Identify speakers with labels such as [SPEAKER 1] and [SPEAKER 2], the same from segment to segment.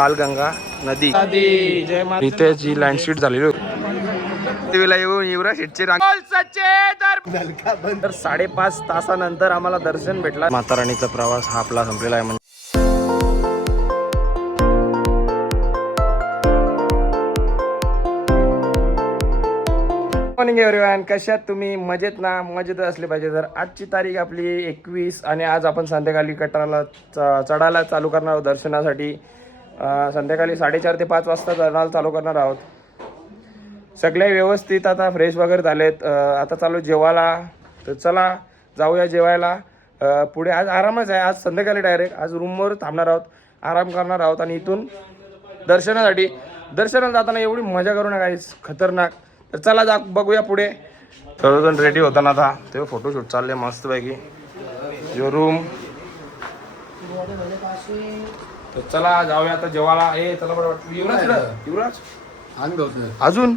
[SPEAKER 1] पालगंगा नदी. जय माता इथे जी लँडस्लीड झालेली येऊन युवराज तर साडेपाच तासानंतर आम्हाला दर्शन भेटला. माता राणीचा प्रवास हा आपला संपलेला आहे म्हणजे मॉर्निंग एव्हरीवन कशात तुम्ही? मजेत ना? मजेत असले पाहिजे. तर आजची तारीख आपली एकवीस आणि आज आपण संध्याकाळी कटाराला च- चढायला चालू करणार आहोत दर्शनासाठी. संध्याकाळी साडेचार ते पाच वाजता चढायला चालू करणार आहोत. सगळे व्यवस्थित आता फ्रेश वगैरे झालेत. आता चालू जेवायला. तर चला जाऊया जेवायला. पुढे आज आरामच आहे. आज संध्याकाळी डायरेक्ट आज रूमवर थांबणार आहोत. आराम करणार आहोत आणि इथून दर्शनासाठी. दर्शनाला जाताना एवढी मजा करू नका खतरनाक. तर चला जा बघूया पुढे. सर्वजण रेडी होताना आता. ते फोटोशूट चालले मस्तपैकी. जो रूम तर चला जाऊया आता जेवायला. ए चला बरं वाटतं. युवराज इकडं. युवराज? अजून?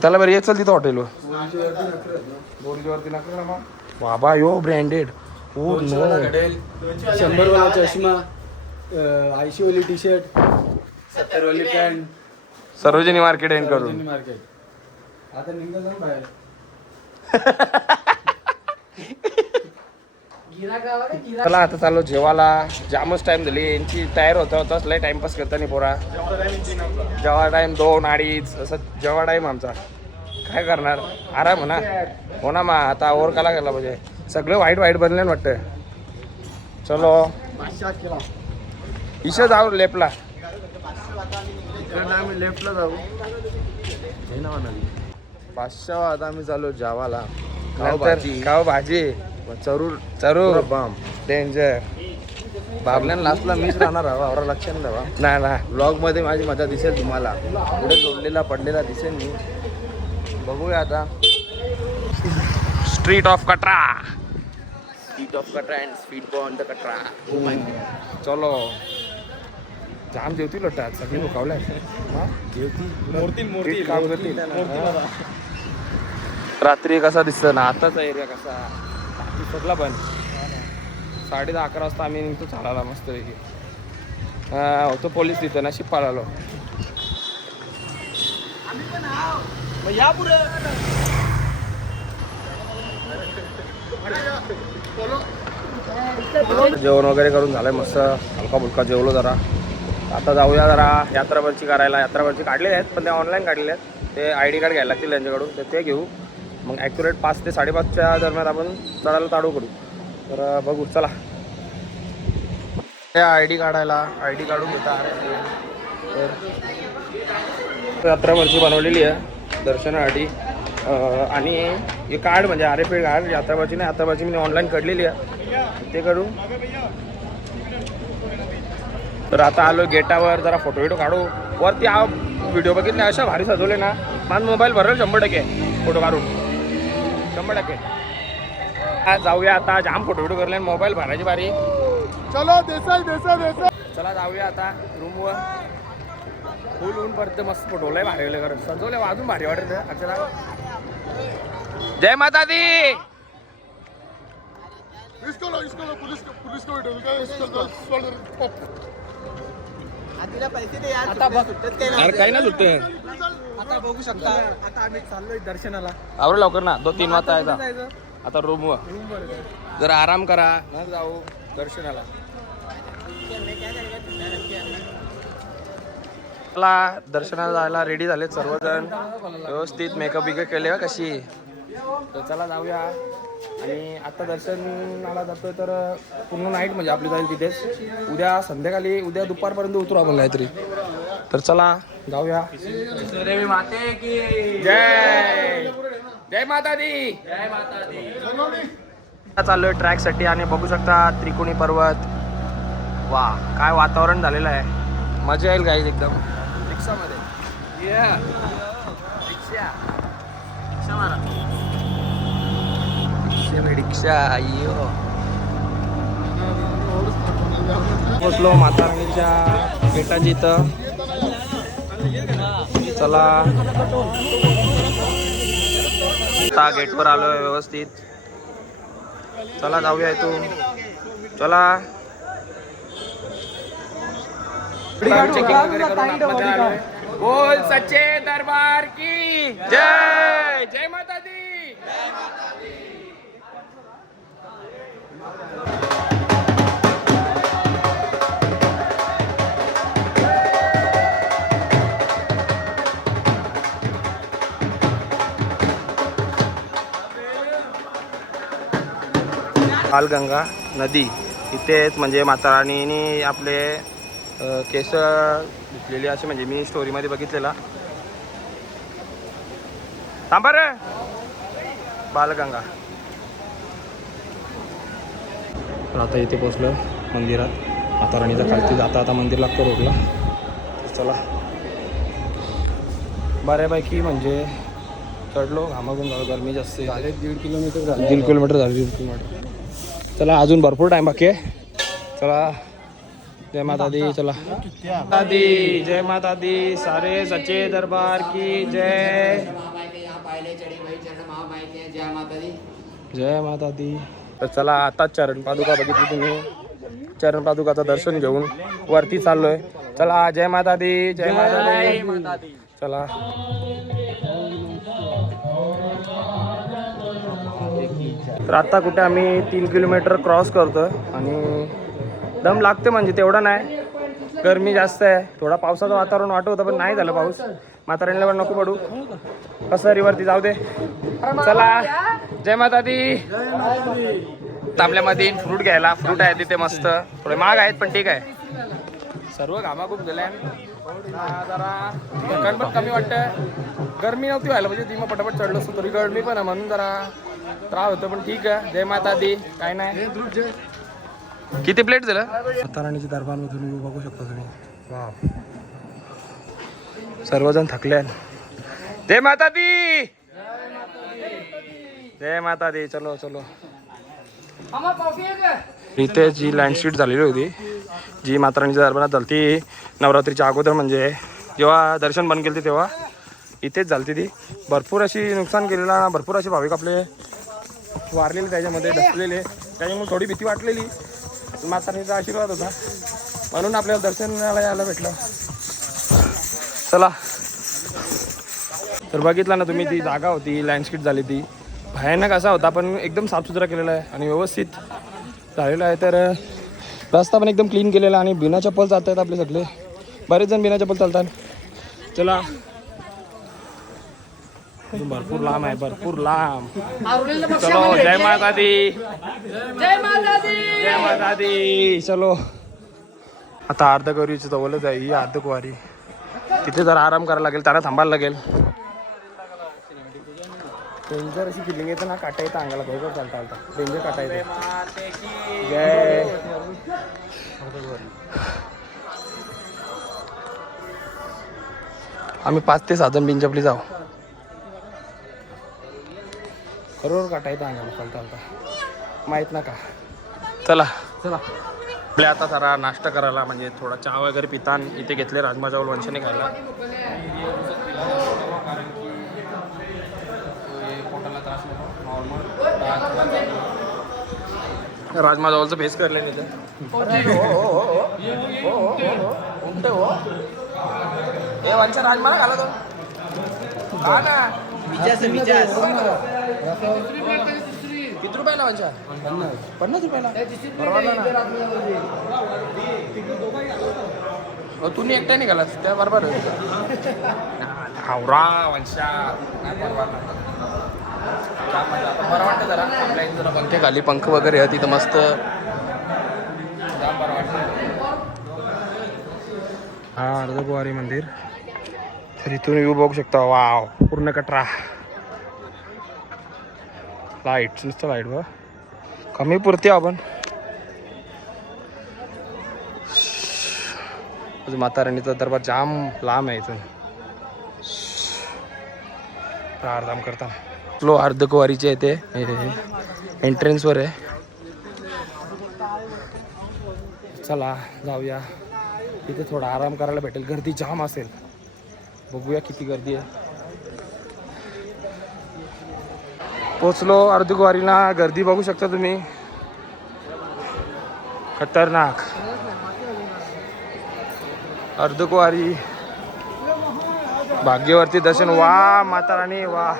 [SPEAKER 1] त्याला बरं ये चल तिथं हॉटेलवर बोरीवरती नका ना. मग. बाबा यो ब्रँडेड नो
[SPEAKER 2] शंभर वाला चष्मा. ऐंशी वाली टी शर्ट सत्तर वाली पॅन्ट
[SPEAKER 1] सरोजिनी मार्केट एंड करून.
[SPEAKER 2] मार्केट आता निघाल ना बाहेर.
[SPEAKER 1] चला आता चाललो जेवायला. जामच टाइम झाली. यांची तयार होता. होताच लय टाइमपास करता नाही पोरा. जेव्हा टाइम दोन अडीच असं जेव्हा टाइम आमचा. काय करणार? आराम हो ना हो ना मा आता ओवर काला गेला पाहिजे. सगळं वाईट वाईट बनले वाटतं. चलो. इशा जाऊ लेपला आम्ही लेफ्टला जाऊ
[SPEAKER 3] पाचशे आता आम्ही चालू जावाला
[SPEAKER 1] नंतर खाऊ भाजी
[SPEAKER 3] चरूर
[SPEAKER 1] चरू
[SPEAKER 3] बाम
[SPEAKER 1] डेंजर
[SPEAKER 3] बाबल्यान लास्टला मीच राहणार हवा आवरा लक्षात ठेवा.
[SPEAKER 1] ना ना.
[SPEAKER 3] ब्लॉगमध्ये माझी मजा दिसेल तुम्हाला. पुढे जोडलेला पडलेला दिसेल मी. बघूया आता.
[SPEAKER 1] Street of Katra.
[SPEAKER 3] Speed of Katra and speed Bon the Katra
[SPEAKER 1] चलो. जाम जेवतील वाटतं सगळी मुकावल्या जेवती. काम करतील. रात्री कसा दिसत ना आताचा एरिया कसा? सगळा पण साडे दहा अकरा वाजता आम्ही निघतो चालायला मस्त पैकी होतो पोलीस तिथं ना शिप्पा आलो जेवण वगैरे करून झालंय मस्त. हलका फुलका जेवलो जरा. आता जाऊया जरा यात्रावरची करायला. यात्रावरची काढलेले आहेत पण ते ऑनलाईन काढलेले आहेत. ते आय डी कार्ड घ्यायला लागतील त्यांच्याकडून. ते घेऊ. मग ॲक्युरेट पाच ते साडेपाचच्या दरम्यान आपण चढायला ताडू करू. तर बघू चला. त्या आय डी काढायला आय डी काढून घेता. तर यात्रावरची बनवलेली आहे दर्शनासाठी. आणि हे कार्ड म्हणजे आरे एफ कार्ड यात्राबाजी नाही यात्राबाजी मी ऑनलाईन काढलेली आहे. ते करू तर आता आलो गेटावर जरा फोटो विटो काढू. वरती हा व्हिडिओ बघितले अशा भारी सजवले ना. माझा मोबाईल भरेल शंभर टक्के फोटो काढून. शंभर टक्के जाऊया आता जाम फोटो बिटो करले मोबाईल भरायची बारी.
[SPEAKER 2] चलो देसाई देसाई देसाई.
[SPEAKER 1] चला जाऊया आता रूमवर फुल ऊन पडते मस्त फोटो लय भारी गेले खरं सजवले अजून भारी वाटत अक्षरा. जय माता दी
[SPEAKER 2] इसको लो इसको लो पुलिस को पुलिस को भेटवलं काय
[SPEAKER 1] आता अरे काही ना सुटते
[SPEAKER 2] आता बघू शकता. आता आम्ही चाललोय दर्शनाला.
[SPEAKER 1] आवर लवकर ना दोन तीन वाजता यायचा
[SPEAKER 2] जायचं?
[SPEAKER 1] आता रूमवर
[SPEAKER 2] रूम वर.
[SPEAKER 1] जरा आराम करा मग जाऊ दर्शनाला. मला दर्शनाला जायला रेडी झालेत सर्वजण. व्यवस्थित मेकअप बिकअप केले का कशी. तर चला जाऊया. आणि आता दर्शनाला जातोय तर पूर्ण नाईट म्हणजे आपली जाईल तिथेच. उद्या संध्याकाळी उद्या दुपारपर्यंत उतरू आपण काहीतरी. तर चला जाऊया. देवी माते की. जय! जय माता दी जय माता दी चाललोय ट्रॅकसाठी आणि बघू शकता त्रिकोणी पर्वत. वा काय वातावरण झालेलं आहे. मजा येईल गाईज एकदम. रिक्षामध्ये. रिक्षा. रिक्षा मारा. रिक्षा अय्यो पोचलो माता राणीच्या बेटाची इथं. चला. आता गेटवर आलोय व्यवस्थित. चला जाऊया इथून. चला. बोल सच्चे दरबार की. जय! जय माता दी बालगंगा नदी. इथेच म्हणजे माताराणीने आपले केस धुतलेले असे म्हणजे मी स्टोरीमध्ये बघितलेला. थांबा रे. बालगंगा. तर आता इथे पोचलो मंदिरात. माता राणीचा खालती जाता आता मंदिर लागतो रोडला तर चला. बऱ्यापैकी म्हणजे चढलो घामागून झालो गरमी जास्त आहे.
[SPEAKER 2] झाले दीड किलोमीटर झाले.
[SPEAKER 1] दीड किलोमीटर झालं दीड किलोमीटर. चला अजून भरपूर टाइम बाकी आहे. चला. जय माता दी चला. माता दी जय माता दी सारे सच्चे दरबार की जय. जय माता दी तर चला आता चरण पादुका बघितली तुम्ही. चरण पादुकाचं दर्शन घेऊन वरती चाललोय. चला जय माता दी जय माता दी चला. तर आत्ता कुठे आम्ही तीन किलोमीटर क्रॉस करतोय आणि दम लागते म्हणजे तेवढा नाही. गरमी जास्त आहे. थोडा पावसाचं वातावरण वाटत होतं पण नाही झालं पाऊस. म्हाताऱ्यांना पण नको पडू. कसं रिवरती? जाऊ दे. चला. जय माता दी तांबल्यामध्ये फ्रूट घ्यायला. फ्रूट आहे तिथे मस्त. थोडे महाग आहेत पण ठीक आहे. सर्व घामा खूप गेल्या जरा थकान पण कमी वाटतं गरमी नव्हती व्हायला म्हणजे ती मग पटापट चढलो असतो तरी गरमी पण आहे म्हणून जरा त्रास होतो पण ठीक आहे. जय माता दी काय नाही. किती प्लेट झालं? सत्ताराणीच्या दरबारमधून बघू शकता तुम्ही. सर्वजण थकले जय माता दी जय माता दी चलो चलो. इथे जी लँडशीट झालेली होती जी माताराणीच्या दरबारात झाली ती नवरात्रीच्या अगोदर म्हणजे. जेव्हा दर्शन बंद केलं तेव्हा इथेच झाली ती. भरपूर अशी नुकसान केलेला भरपूर असे भाविक आपले वारलेले त्याच्यामध्ये डसलेले त्याच्यामुळे थोडी भीती वाटलेली. माताराणीचा आशीर्वाद होता. म्हणून आपल्याला दर्शनाला यायला भेटलं. चला. तर बघितलं ना तुम्ही ती जागा होती लँडस्केप झाली ती. भयानक असा होता पण एकदम साफसुथरा केलेला आहे आणि व्यवस्थित झालेला आहे. तर रस्ता पण एकदम क्लीन केलेला आणि बिना चप्पल चालत आहेत आपले सगळे. बरेच जण बिना चप्पल चालतात. चला. भरपूर लांब आहे भरपूर लांब. चलो जय माता दी. जय माता दी. जय माता दी. चलो. आता अर्धगौरीची जवळच आहे ही अर्धकुवारी तिथे जरा आराम करायला लागेल त्यांना थांबायला लागेल. डेंजर अशी फिलिंग येते ना काटा येतं अंगाला बरोबर चालता चालता डेंजर काटा येते. जय. आम्ही पाच ते सात जण बिंचपली जाऊ. बरोबर काटा येतं अंगाला चालता चालता. माहीत ना का चला.
[SPEAKER 2] चला.
[SPEAKER 1] आपल्या आता जरा नाश्ता करायला म्हणजे थोडा चहा वगैरे पितान इथे घेतले राजमा चावल वंशने खायला. राजमा चावलचं फेस करले नाही हे वंश राजमा घाला तो हा ना. किती रुपयाला वंशा? पन्नास रुपयाला. हो तुम्ही एकट्या निघालास त्या बरोबर हावरा वंशा. नाही. जाम मजा. आता. बरं वाटतं जरा. आपल्या इथे जरा पंखे खाली पंख वगैरे आहे तिथं मस्त. जाम बरं वाटतं हा अर्धकुवारी मंदिर. तर इथून व्ह्यू बघू शकता. वाव पूर्ण कटरा. लाइट नुसतं लाइट बघ. कमी पुरते आपण. अजून माता राणीचा दरबार जाम लांब आहे इथून. प्रारधाम करताना. लो अर्धकुवारीचे आहे ते. एंट्रन्सवर आहे. चला जाऊया. इथे थोडा आराम करायला भेटेल. गर्दी जाम असेल. बघूया किती गर्दी आहे. पोचलो अर्धकुवारीला. गर्दी बघू शकता तुम्ही. खतरनाक. अर्धकुवारी. भाग्यवरती दर्शन. वा माता राणी वा.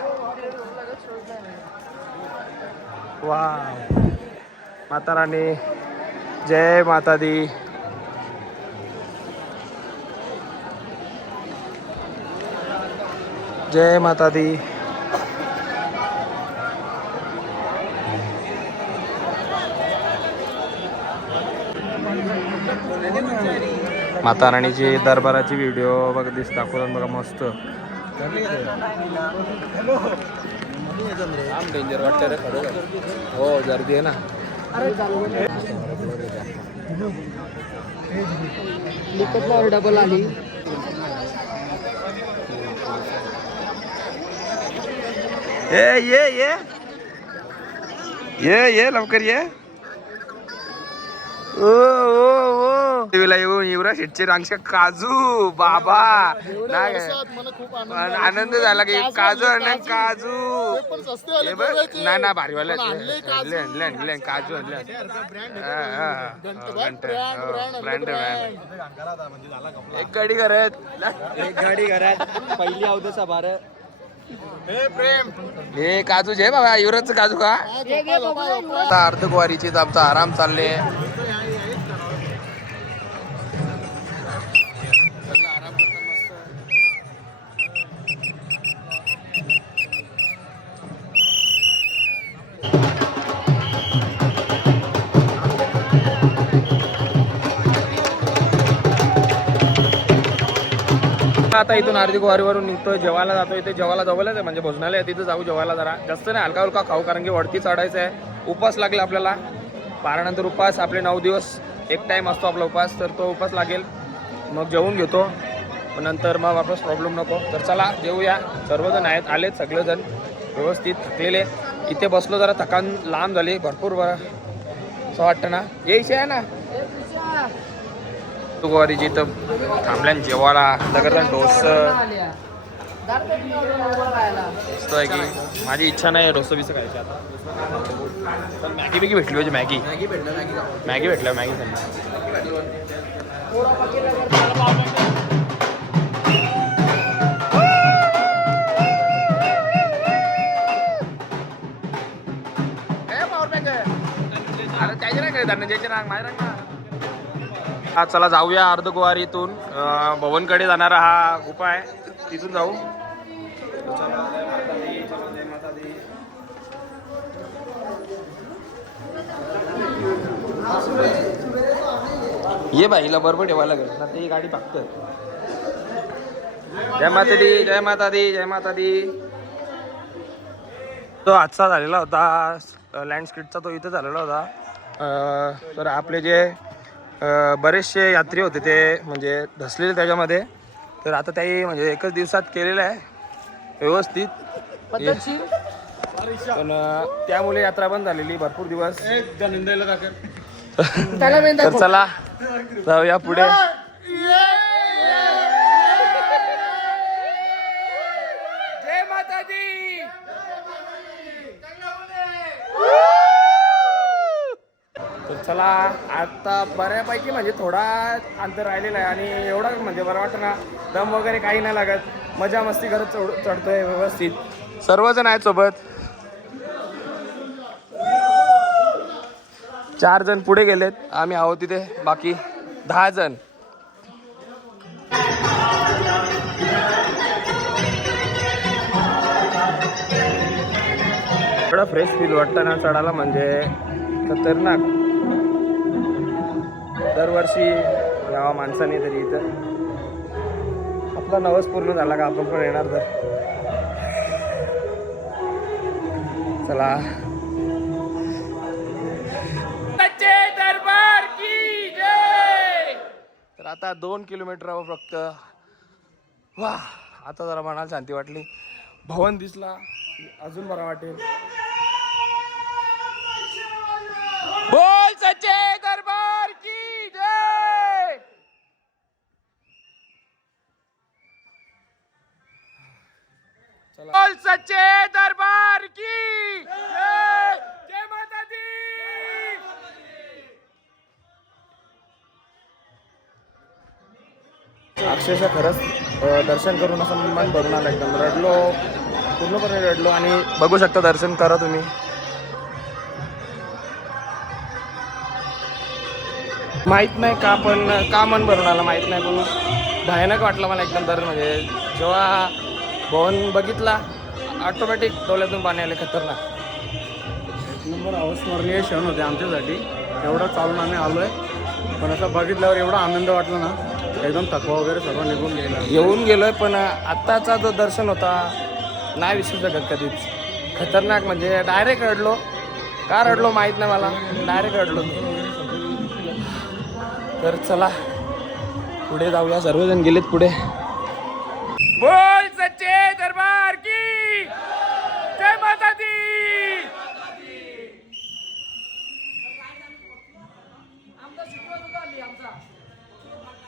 [SPEAKER 1] वा माता राणी जय माता दी जय माता दी माता राणीची दरबाराची व्हिडिओ बघ दिस दाखवून बघा मस्त. डेंजर वाटतं रे खरं हो गर्दी आहे ना
[SPEAKER 2] डबल आली.
[SPEAKER 1] ये ये ये. ये ये लवकर ये. ओ ओ. टीव्हीला येऊन युवराज शेटचे रांगशा. काजू बाबा. नाही. काय. आनंद झाला की काजू आणि काजू. हे बघ. ना आणले आणले आणले काजू. आणले. ब्रँड ब्रँड एक गाडी करत
[SPEAKER 2] एक गाडी घरात. पहिली अवधसा बार
[SPEAKER 1] हे काजू जे बाबा. युवराजचं काजू का? आता अर्धकुवारीची तर आमचा आराम चालले. आता इथून हार्दिक वारीवरून निघतोय जेवायला जातोय इथे जेवायला जवळच आहे म्हणजे भोजनालय आहे तिथं जाऊ जेवायला जरा. जास्त नाही हलका हलका खाऊ कारण की वरती चढायचं आहे. उपास लागला आपल्याला. बारानंतर उपास आपले नऊ दिवस एक टाईम असतो आपला उपास तर तो उपास लागेल. मग जेवून घेतो. नंतर मग वापस प्रॉब्लेम नको. तर चला जेवूया. सर्वजण आहेत आलेत सगळेजण. व्यवस्थित थकलेले. इथे बसलो जरा थकान लांब झाली भरपूर बरं. असं वाटतं ना. यायचे आहे ना. तुगवारीची इथं थांबल्यान जेवायला. दगडन डोस. मस्त आहे की. माझी इच्छा नाही डोसं बिसं खायची आता. पण मॅगी बिगी भेटली पाहिजे मॅगी.
[SPEAKER 3] मॅगी भेटलं मॅगी खाऊ.
[SPEAKER 1] मॅगी भेटल्या मॅगी खाल्ली. हा चला जाऊया अर्धकुवारीतून भवनकडे जाणारा हा उपाय. आहे तिथून जाऊ. ये बाईला बरोबर ठेवायला लागेल. ना ते गाडी पाकत जय माता दी जय माता दी जय माता दी. तो आजचा झालेला होता. लँडस्केपचा तो इथे झालेला होता. तर आपले जे बरेचसे यात्री होते ते म्हणजे धसलेले त्याच्यामध्ये. तर आता त्याही म्हणजे एकच दिवसात केलेलं आहे. व्यवस्थित. पण त्यामुळे यात्रा बंद झालेली भरपूर दिवस. तर चला जाऊया पुढे जय माता दी तर चला आता बऱ्यापैकी म्हणजे थोडा अंतर राहिलेला आहे आणि एवढा म्हणजे बरं वाटतं ना दम वगैरे काही नाही लागत. मजा मस्ती करत चढ चढतोय व्यवस्थित. सर्वजण आहेत सोबत. चार जण पुढे गेलेत आम्ही आहोत तिथे बाकी दहा जण. एवढं फ्रेश फील वाटतं ना चढायला म्हणजे खतरनाक. दरवर्षी यावा माणसाने तरी इथं. आपला नवस पूर्ण झाला का आपण पण येणार तर. चला. दरबार की जय! तर आता दोन किलोमीटरवर फक्त. वा आता जरा मनाला शांती वाटली. भवन दिसला अजून बरा वाटेल. अक्षरशः खरंच दर्शन करून असं मन भरून आलं एकदम. रडलो पूर्णपणे रडलो आणि बघू शकता दर्शन करा तुम्ही. माहीत नाही का पण का मन भरून आलं माहीत नाही पण भयानक वाटलं मला एकदम दर म्हणजे जेव्हा भवन बघितला ऑटोमॅटिक डोळ्यातून पाणी आले खतरनाक.
[SPEAKER 2] एक नंबर अविस्मरणीय क्षण होते आमच्यासाठी. एवढं चालून आम्ही आलोय. पण असं बघितल्यावर एवढा आनंद वाटला ना. एकदम थकवा वगैरे सर्व निघून गेला.
[SPEAKER 1] येऊन गेलोय पण आत्ताचा जो दर्शन होता नाही विसरू शकत कधीच. खतरनाक म्हणजे डायरेक्ट रडलो. का रडलो माहीत नाही मला. डायरेक्ट रडलो तर चला पुढे जाऊया. सर्वजण गेलेत पुढे. बोल सच्चे दरबार!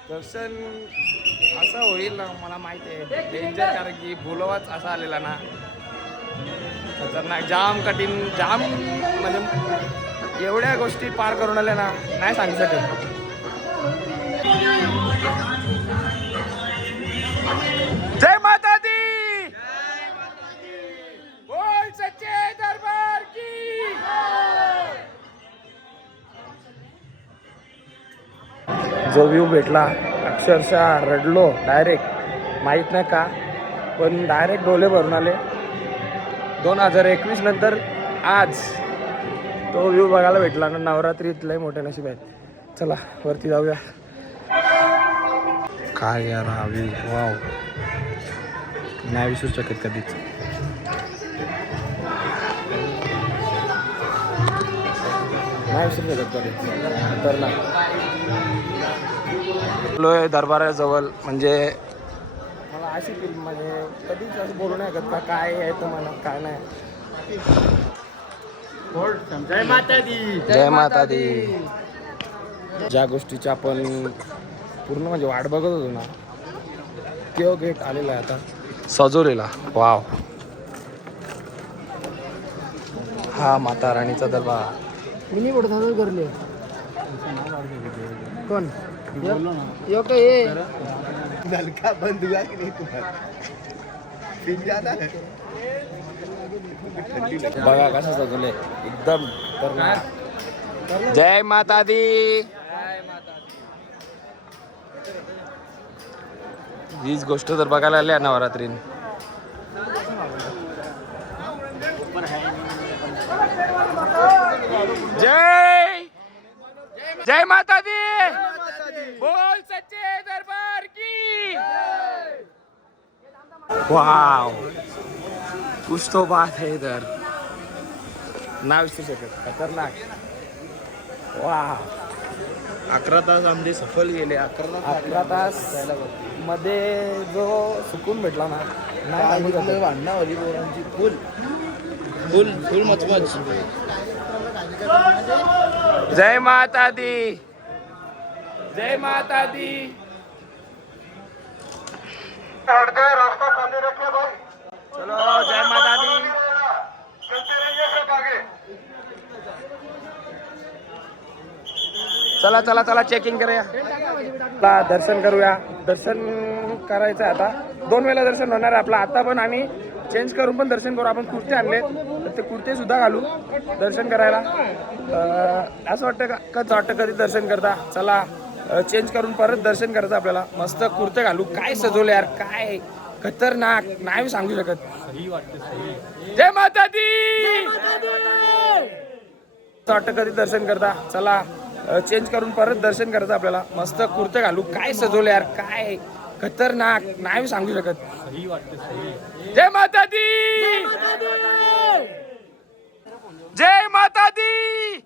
[SPEAKER 1] दर्शन असं होईल ना मला माहिती आहे. डेंजर कारण की बोलवाच असा आलेला ना. खतरनाक. जाम कठीण जाम म्हणजे एवढ्या गोष्टी पार करून आल्या ना नाही सांगू शकत. जो व्ह्यू भेटला अक्षरशः रडलो डायरेक्ट माहीत नाही का? पण डायरेक्ट डोले भरून आले. दोन हजार एकवीस नंतर आज तो व्ह्यू बघायला भेटला ना नवरात्रीत लय मोठे नशीब आहेत. चला वरती जाऊया. काय यार हा व्ह्यू वाव नाही विसरू शकत कधीच. नाही विसरू शकत कधीच. ना लोय दरबाराजवळ म्हणजे मला अशी फिल्म म्हणजे कधीच असं बोलू नाही का काय आहे तर मला काय नाही.
[SPEAKER 2] जय माता दी
[SPEAKER 1] जय माता दी ज्या गोष्टीची आपण पूर्ण म्हणजे वाट बघत होतो ना तो गेट आलेला आहे आता. सजवलेला वाव. हा माता राणीचा दरबार.
[SPEAKER 4] मिनी पडतो करले कोण? यो का ये?
[SPEAKER 3] नलका बंद हुआ कि नहीं तुम्हारा? है।
[SPEAKER 1] बघा कसं सजवले एकदम. जय माता दी हीच गोष्ट जर बघायला आल्या नवरात्रीन. जय! जय माता दी बोल सच्चे दरबार की। वाव। कुछ तो बात है इधर। नाव विसरू शकत खतरनाक। वा
[SPEAKER 3] अकरा तास आमचे सफल गेले. अकरा
[SPEAKER 1] अकरा तासमध्ये जो सुकून भेटला ना नाही शकत.
[SPEAKER 3] भांडणावली पोरांची. फुल. फुल फुल मचमच.
[SPEAKER 1] जय माता दी। जय माता दी। चलो जय माता दी। चला चला चला चेकिंग करूया। दर्शन करूया। दर्शन करायचं आहे आता. दोन वेळेला दर्शन होणार आहे आपलं. आता पण आणि चेंज करून पण दर्शन करू. आपण कुर्ते आणले तर ते कुर्ते सुद्धा घालू. दर्शन करायला. असं वाटतं का? कसं वाटतं कधी दर्शन करता? चला. चेंज करून परत दर्शन करायचं आपल्याला. मस्त कुर्ते घालू. काय सजवलं यार काय? खतरनाक. नाही सांगू शकत. जय माता दी असं वाटतं कधी दर्शन करता. चला चेंज करून परत दर्शन करायचं आपल्याला. मस्त कुर्ते घालू. काय सजवलं यार काय? खतरनाक. नाही सांगू शकत. जय माता दी जय माता दी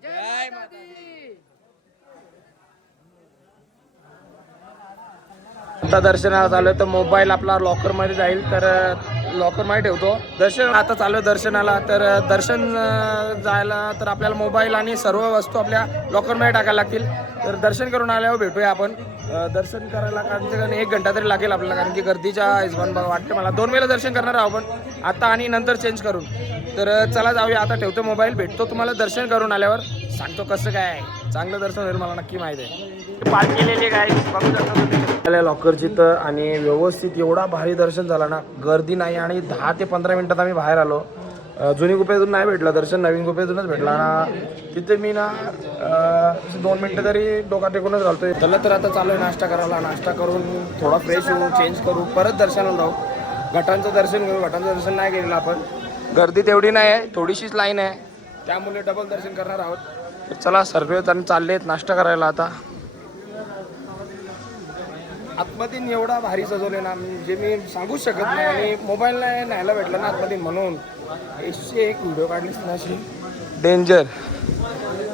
[SPEAKER 1] आता दर्शनाला चालू तर मोबाईल आपला लॉकरमध्ये जाईल तर लॉकरमध्ये ठेवतो. दर्शन आता चालू आहे दर्शनाला तर दर्शन जायला तर आपल्याला मोबाईल आणि सर्व वस्तू आपल्या लॉकरमध्ये टाकायला लागतील. तर दर्शन करून आल्यावर भेटूया आपण. दर्शन करायला कारण ते कारण एक घंटा तरी लागेल आपल्याला कारण की गर्दीच्या हिशोबाने बघा वाटतं मला. दोन वेळेला दर्शन करणार आहोत आपण. आता आणि नंतर चेंज करून. तर चला जाऊया. आता ठेवतो मोबाईल भेटतो तुम्हाला दर्शन करून आल्यावर. सांगतो कसं काय चांगलं दर्शन होईल मला नक्की माहिती आहे. पार्क केलेली काय बघू शकता लॉकरची तर आणि व्यवस्थित एवढा भारी दर्शन झाला ना गर्दी नाही आणि दहा ते पंधरा मिनिटात आम्ही बाहेर आलो. जुनी गुफेतून नाही भेटलं दर्शन नवीन गुफेतूनच भेटला ना. तिथे मी ना दोन मिनटं तरी डोका टेकूनच घालतोय. त्याला तर आता चालू आहे नाश्ता करायला. नाश्ता करून थोडा फ्रेश होऊ चेंज करू. परत दर्शनाला जाऊ. घटांचं दर्शन घेऊ. घटांचं दर्शन नाही केलेलं आपण. गर्दी तेवढी नाही आहे थोडीशीच लाईन आहे. त्यामुळे डबल दर्शन करणार आहोत. तर चला सर्व जण चालले आहेत नाश्ता करायला आता. आतमध्ये एवढा भारी सजवले ना म्हणजे मी सांगूच शकत नाही. आणि मोबाईल नाही न्यायला भेटला ना आतमध्ये म्हणून. एकशे एक व्हिडिओ काढलीस ना अशी? डेंजर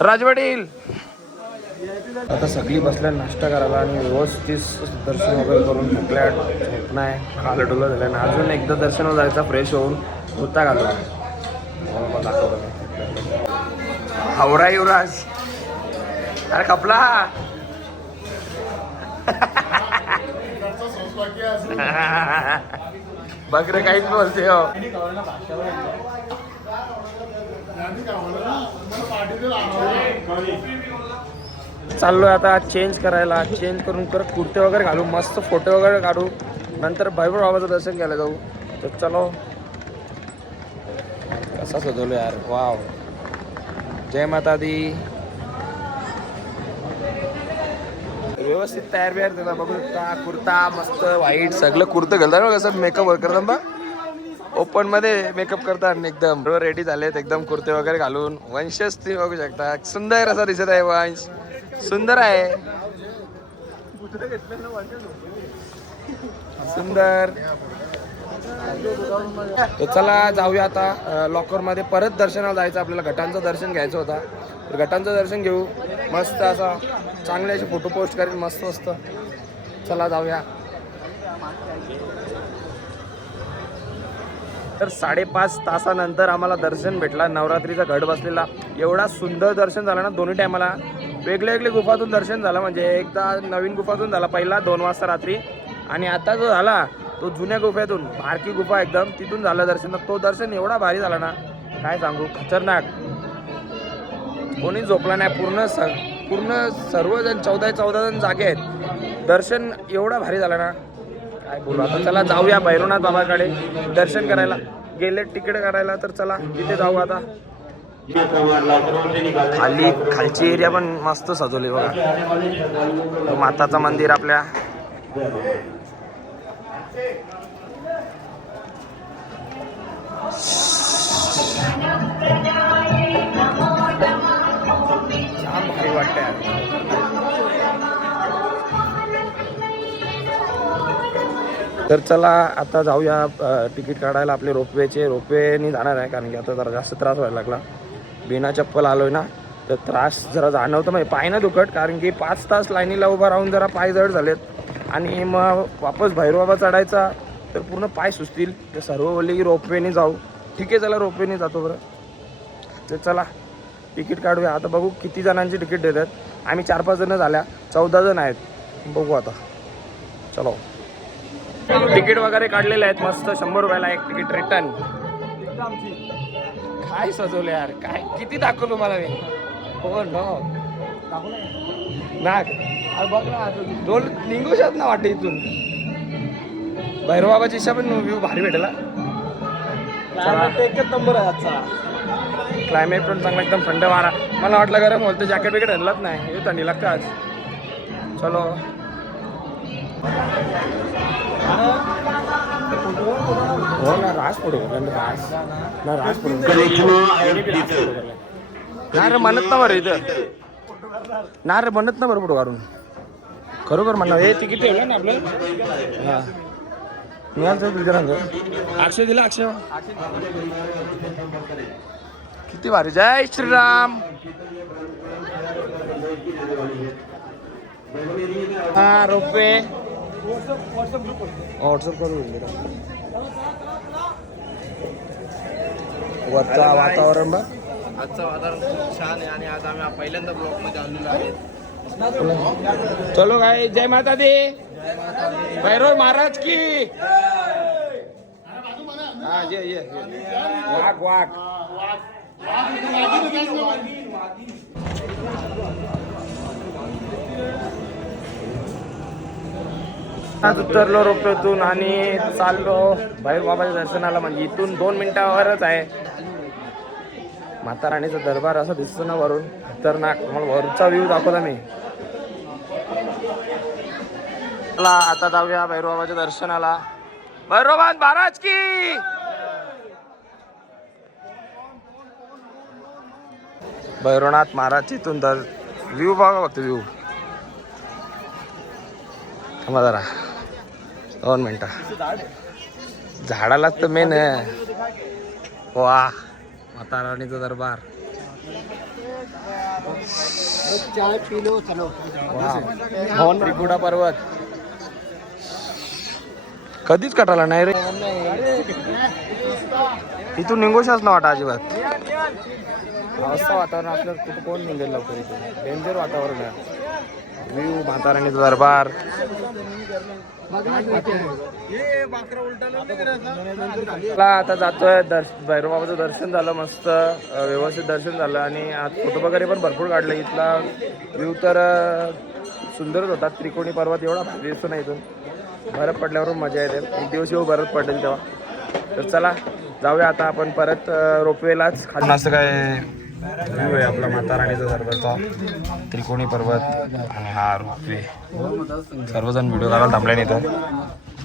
[SPEAKER 1] राजवडील आता सगळी बसल्या नाश्ता करायला आणि व्यवस्थित दर्शन वगैरे करून थकल्या नाही. खालं डोलं झालं आणि अजून एकदा दर्शनाला जायचा फ्रेश होऊन. होता घालू मग दाखवतो हावरा युवराज अरे कपला। बघ रे काहीच बोलते हो। चाललोय आता चेंज करायला चेंज करून परत कुर्ते वगैरे घालू मस्त फोटो वगैरे काढू. नंतर भैरव बाबाचं दर्शन घ्यायला जाऊ. तर चलो. कसा सजवलो यार वाव जय माता दी व्यवस्थित तयार बियार देता बघू शकता कुर्ता मस्त व्हाईट सगळं कुर्तं घालतात ना कसं मेकअप करतात बा. ओपनमध्ये मेकअप करतात आणि एकदम. बरोबर रेडी झालेत एकदम कुर्ते वगैरे घालून. वंशच तुम्ही बघू शकता. सुंदर असा दिसत आहे वंश. सुंदर आहे. सुंदर. तर चला जाऊया आता लॉकरमध्ये परत दर्शनाला जायचं आपल्याला घटांचं दर्शन घ्यायचं होता. तर घटांचं दर्शन घेऊ. मस्त असा चांगले असे फोटो पोस्ट करेन मस्त मस्त. चला जाऊया. तर साडेपाच तासानंतर आम्हाला दर्शन भेटला नवरात्रीचा घट बसलेला. एवढा सुंदर दर्शन झाला ना दोन्ही टायमाला. वेगळे वेगळे गुफातून दर्शन झालं म्हणजे एकदा नवीन गुफातून झाला पहिला दोन वाजता रात्री. आणि आता जो झाला तो जुन्या गुफेतून बारकी गुफा एकदम तिथून झालं दर्शन. तो दर्शन एवढा भारी झाला ना काय सांगू खतरनाक. कोणी झोपला नाही पूर्ण स पूर्ण सर्वजण चौदा चौदा जण जागे आहेत. दर्शन एवढा भारी झालं ना. काय बोलू आता चला जाऊया भैरवनाथ बाबाकडे. दर्शन करायला गेले तिकीट काढायला तर चला तिथे जाऊ आता. खाली खालची एरिया पण मस्त सजवली बघा. माताचं मंदिर आपल्या. भारी वाटतंय तर चला आता जाऊया तिकीट काढायला आपले रोपवेचे. रोपवेनी जाणार आहे कारण की आता जरा जास्त त्रास व्हायला लागला. बिना चप्पल आलोय ना तर त्रास जरा जाणवतं. म्हणजे पाय ना दुखट कारण की पाच तास लाईनीला उभा राहून जरा पाय जड झालेत. आणि मग वापस भैरबाबा चढायचा तर पूर्ण पाय सुचतील तर सर्व बोलले की रोपवेने जाऊ. ठीक आहे चला रोपवेने जातो बरं. तर चला तिकीट काढूया. आता बघू किती जणांची तिकीट देतात. आम्ही चार पाच जण झाल्या. चौदा जण आहेत. बघू आता. चलो. तिकीट वगैरे काढलेले आहेत मस्त. शंभर रुपयाला एक तिकीट रिटर्न काय सजवलं यार? काय? किती दाखवलो मला मी? हो ना अरे बघ ना दोन निघू शकत ना वाटे इथून. भैरबाबाची इच्छा पण व्ह्यू भारी भेटला एकच नंबर आहे आजचा. क्लायमेट पण चांगला एकदम थंड वारा. मला वाटलं गरम होतं जॅकेट बिकेट हल्लत नाही. हे थंडी लागतं आज. चलो. हो ना रास फोटो काढला ना रास. ना रास फोटो ना रे म्हणत ना बरं इथं. ना रे म्हणत ना बरं फोटो काढून खरोखर म्हणणार हे तिकीट ठेवलं ना आपलं हा. मिळाल तर विचारांचं अक्षय दिला अक्षय? किती भारी. जय श्रीराम. हा रोपवे व्हॉट्सअप करू वरचा वातावरण बघ.
[SPEAKER 3] आजचं वातावरण खूप छान आहे आणि आज आम्ही पहिल्यांदा ब्लॉकमध्ये आलेलो आहे.
[SPEAKER 1] चलो काय जय माता दी भैरव महाराज की। वाघ वाघ आज उतरलो रोपेतून आणि चाललो भैर बाबाच्या दर्शनाला म्हणजे इथून दोन मिनिटावरच आहे. माता राणीचा दरबार असं दिसतो ना वरून. खतरनाक. मग वरचा व्ह्यू दाखवला मी. चला आता जाऊया भैरवाबाच्या दर्शनाला. भैरवाबाद महाराज की! भैरवनाथ महाराज इथून दर व्ह्यू बघा फक्त व्ह्यू. थांबा जरा. दोन मिनटं. झाडालाच तर मेन आहे. वा माता राणीचा दरबार त्रिकुटा पर्वत. कधीच कटाला नाही रे. इथून निघूशाच ना वाटा अजिबात. अवस्था वातावरण असलं कुठं कोण निघेल लवकर इथून? डेंजर वातावरण आहे. व्ह्यू माता राणीचा दरबार आता जातोय दर्श भैरवबाबाचं दर्शन झालं मस्त. व्यवस्थित दर्शन झालं आणि आज फोटो वगैरे पण भरपूर काढले. इथला व्ह्यू तर सुंदरच होता. त्रिकोणी पर्वत एवढा दिसतो ना इथून. बरफ पडल्यावर मजा येते. एक दिवस येऊ बरफ पडेल तेव्हा. तर चला जाऊया आता आपण परत रोपवेलाच खाली. असं काय व्ह्यू आहे आपला माता राणीचा दरबारचा त्रिकोणी पर्वत आणि हा रोपवे. सर्वजण व्हिडिओ काढायला थांबले नाही तर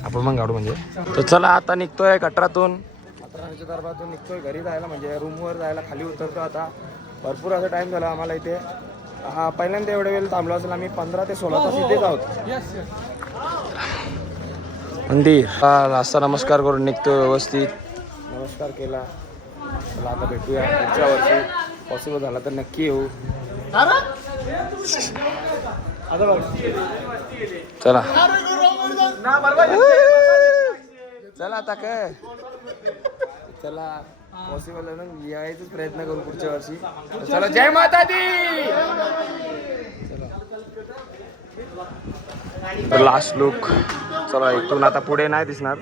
[SPEAKER 1] आपण मग काढू म्हणजे. तर चला आता निघतोय कटरातून. कटराच्या दरबारातून निघतोय घरी जायला म्हणजे रूमवर जायला खाली उतरतो आता. भरपूर असा टाइम झाला आम्हाला इथे. हा पहिल्यांदा एवढ्या वेळ थांबलो असेल आम्ही पंधरा ते सोळा तास इथेच आहोत. मंदिर. हा असा नमस्कार करून निघतो व्यवस्थित. नमस्कार केला. चला आता भेटूया पुढच्या वर्षी. पॉसिबल झाला तर नक्की येऊ. चला. चला आता काय चला पॉसिबल आहे ना यायचाच प्रयत्न करू पुढच्या वर्षी. तर चला जय माता दी लास्ट लुक चला इथून आता पुढे नाही दिसणार.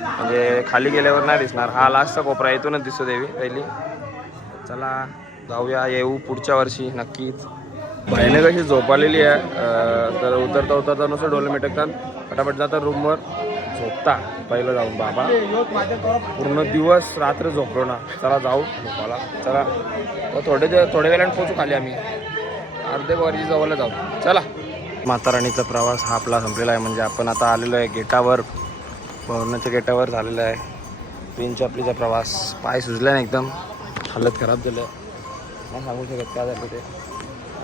[SPEAKER 1] म्हणजे खाली गेल्यावर नाही दिसणार. हा लास्टचा कोपरा इथूनच दिसतो देवी पहिली. चला जाऊया येऊ पुढच्या वर्षी नक्कीच. बहिणी कशी झोपालेली आहे तर उतरता उतरता नुसतं डोले मिटकतात. फटाफट जातात रूमवर. झोपता पहिलं जाऊन बाबा. पूर्ण दिवस रात्र झोपलो ना. चला जाऊ झोपाला चला. थोडे थोड्या वेळाने पोचू खाली आम्ही. अर्धे वरची जवळला जाऊ. चला. माताराणीचा प्रवास हा आपला संपलेला आहे. म्हणजे आपण आता आलेलो आहे गेटावर. पवनाच्या गेटावर झालेला आहे. ट्रेन चपलीचा प्रवास पाय सुजला नाही एकदम. हालत खराब झालं नाही सांगू शकत काय झालं ते.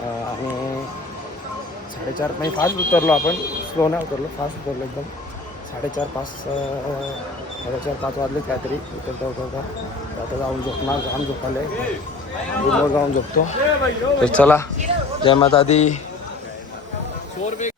[SPEAKER 1] आणि साडेचार नाही फास्ट उतरलो आपण. स्लो नाही उतरलो फास्ट उतरलो एकदम. साडेचार पाच साडेचार पाच वाजले काहीतरी. उतरता उतरता. आता जाऊन झोपणार जाम झोपाले जाऊन झोपतो. तर चला जय माता दी. Four way